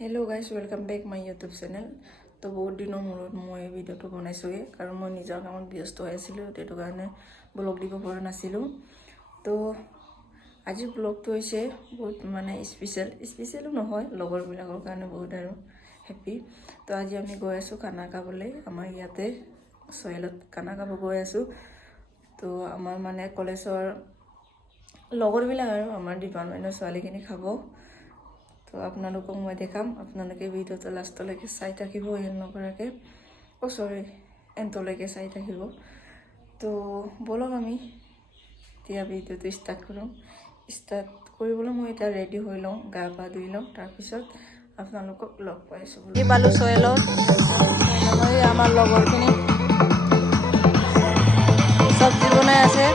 Hello' guys welcome back my YouTube channel. তো বহুত দিনৰ মূৰত মই ভিডিঅ'টো বনাইছোঁগৈ, কাৰণ মই নিজৰ কামত ব্যস্ত হৈ আছিলোঁ, সেইটো কাৰণে ব্লগ দিব পৰা নাছিলোঁ। তো আজিৰ ব্লগটো হৈছে বহুত স্পেচিয়েলো নহয়, লগৰবিলাকৰ কাৰণে বহুত আৰু হেপ্পী। তো আজি আমি গৈ আছোঁ খানা খাবলৈ, আমাৰ ইয়াতে চয়েলত খানা খাব গৈ আছোঁ। তো আমাৰ কলেজৰ লগৰবিলাক আৰু আমাৰ ডিপাৰ্টমেণ্টৰ ছোৱালীখিনি খাব। তো আপোনালোকক মই দেখাম, আপোনালোকে ভিডিঅ'টো লাষ্টলৈকে চাই থাকিব, এণ্টলৈকে চাই থাকিব। তো বলক আমি এতিয়া ভিডিঅ'টো ষ্টাৰ্ট কৰোঁ। ষ্টাৰ্ট কৰিবলৈ মই এতিয়া ৰেডি হৈ লওঁ, গা পা ধুই লওঁ, তাৰপিছত আপোনালোকক লগ পাইছোঁ। পালোঁ চয়েলত আমাৰ লগৰখিনি চব্জি বনাই আছে,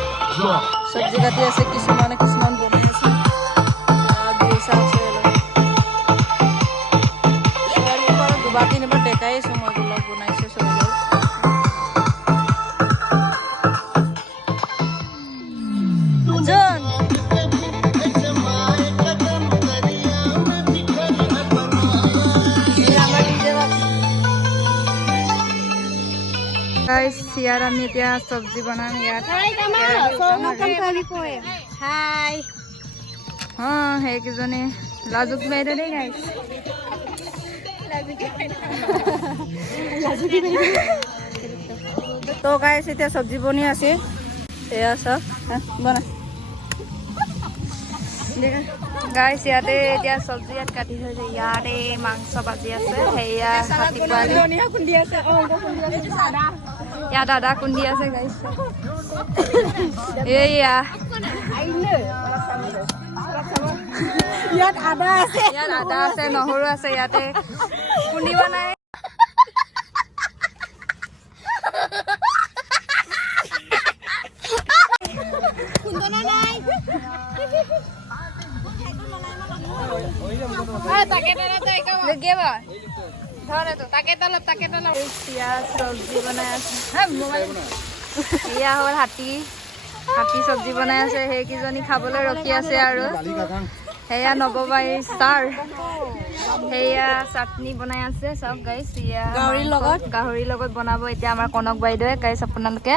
চব্জি কাটি আছে, কিছুমান বনাই আছে। দুবাৰ তিনিবাৰ দেখাই আছোঁ মই ব্লগ বনাইছোঁ চবেই। ইয়াত আমি এতিয়া চব্জি বনাম। ইয়াত সেইকেইজনী লাজুক বাইদেউ দেই গাইছ। তো গাইছ এতিয়া চব্জি বনি আছে, এয়া চব বনা গাইছ। ইয়াতে এতিয়া চব্জি ইয়াত কাটি থৈছে, ইয়াতে মাংস ভাজি আছে, সেয়া ইয়াত আদা খুন্দি আছে গাইছ। এয়া ইয়াত আদা আছে, নহৰু আছে, ইয়াতে খুন্দিব নাই। চব্জি বনাই আছে, এয়া হ'ল হাতী চব্জি বনাই আছে। সেইকেইজনী খাবলৈ ৰখি আছে আৰু সেয়া নববাই ষ্টাৰ, সেয়া চাটনি বনাই আছে চব গাইছ। এয়া গাহৰিৰ লগত বনাব এতিয়া আমাৰ কনক বাইদেৱে। গাইছ আপোনালোকে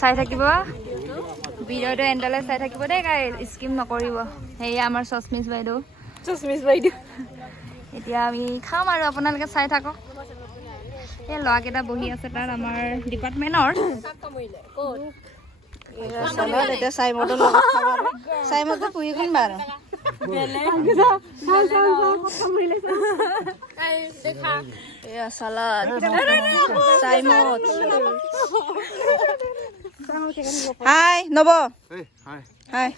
চাই থাকিব ভিডিঅ'টো, এণ্ডলৈ চাই থাকিব দেই গাইছ, স্কিপ নকৰিব। সেয়া আমাৰ চচমিছ বাইদেউ। এতিয়া আমি খাম আৰু আপোনালোকে চাই থাকক। এই ল'ৰাকেইটা বহি আছে তাত আমাৰ ডিপাৰ্টমেণ্টৰ। এতিয়া চাইমদৰ লগত খাব, চাইমদটো পুহি কোন বাৰ চালাদ চাইমদ। হাই নব, হাই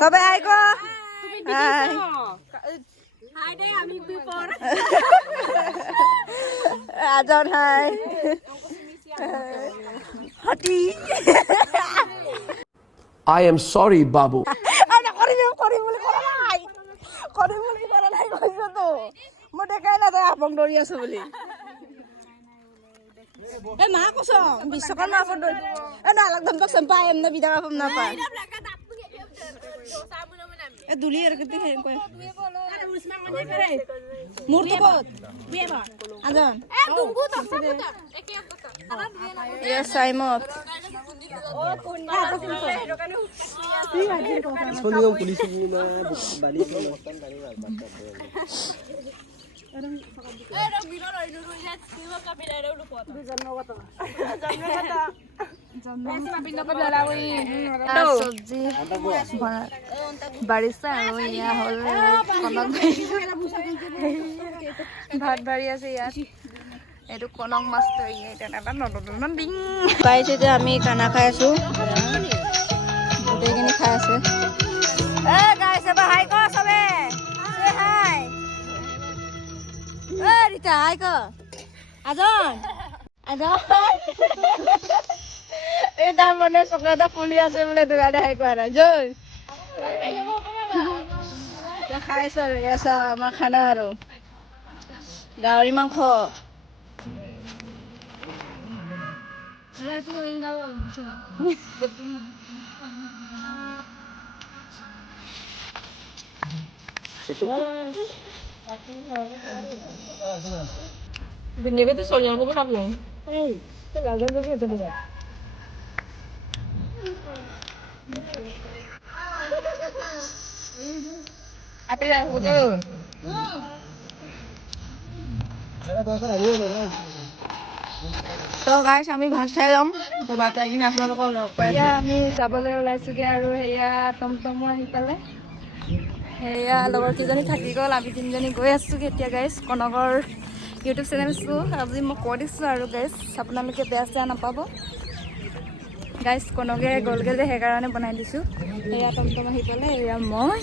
সবে হাই ক, হাই আজন হাই হাতী। I am sorry, Babu. মই দেখাই নাযায় আপং দৌৰি আছো বুলি। এই মা কৈছ বিশ্বকৰ্মা আপত দৌৰি নালাগ চেম্পা এম নে বিদায় পাম নাপায় এই দুলি আৰু কেতিয়া হেৰি কয় মূৰটো ক'ত আজন এয়া চাইমত চব্জি বাঢ়িছে আৰু এয়া হ'ল কনক ভাত বাঢ়ি আছে ইয়াত। এইটো কনক মাছটো পাইছে যে আমি খানা খাই আছো, গোটেইখিনি খাই আছে। হাই ক চবে, হাই ৰীতা হাই ক আজন এই তাৰ মানে চকলেট এটা ফুলি আছে বোলে, দুগাতে হাই কোৱা নাই জয় খাইছো আৰু এছা আমাৰ খানা আৰু গাহৰি মাংস। Bini itu soalnya aku pernah bilang. Hei, terlalu lebih itu tidak. Apa yang betul? তো গাইছ আমি ভাত খাই ল'ম ভাত খাই কিনে আপোনালোকক লগ পাই এতিয়া আমি যাবলৈ ওলাইছোগৈ আৰু সেয়া টমটমো আহি পালে সেয়া লগৰ কেইজনী থাকি গ'ল আমি তিনিজনী গৈ আছোঁগৈ এতিয়া গাইছ কনকৰ ইউটিউব চেনেলটো আজি মই কৈ দিছোঁ আৰু গাইছ আপোনালোকে বেয়া চেয়া নাপাব গাইছ কনকে গ'লগৈ যে সেইকাৰণে বনাই দিছোঁ সেয়া টমটম আহি পালে এয়া মই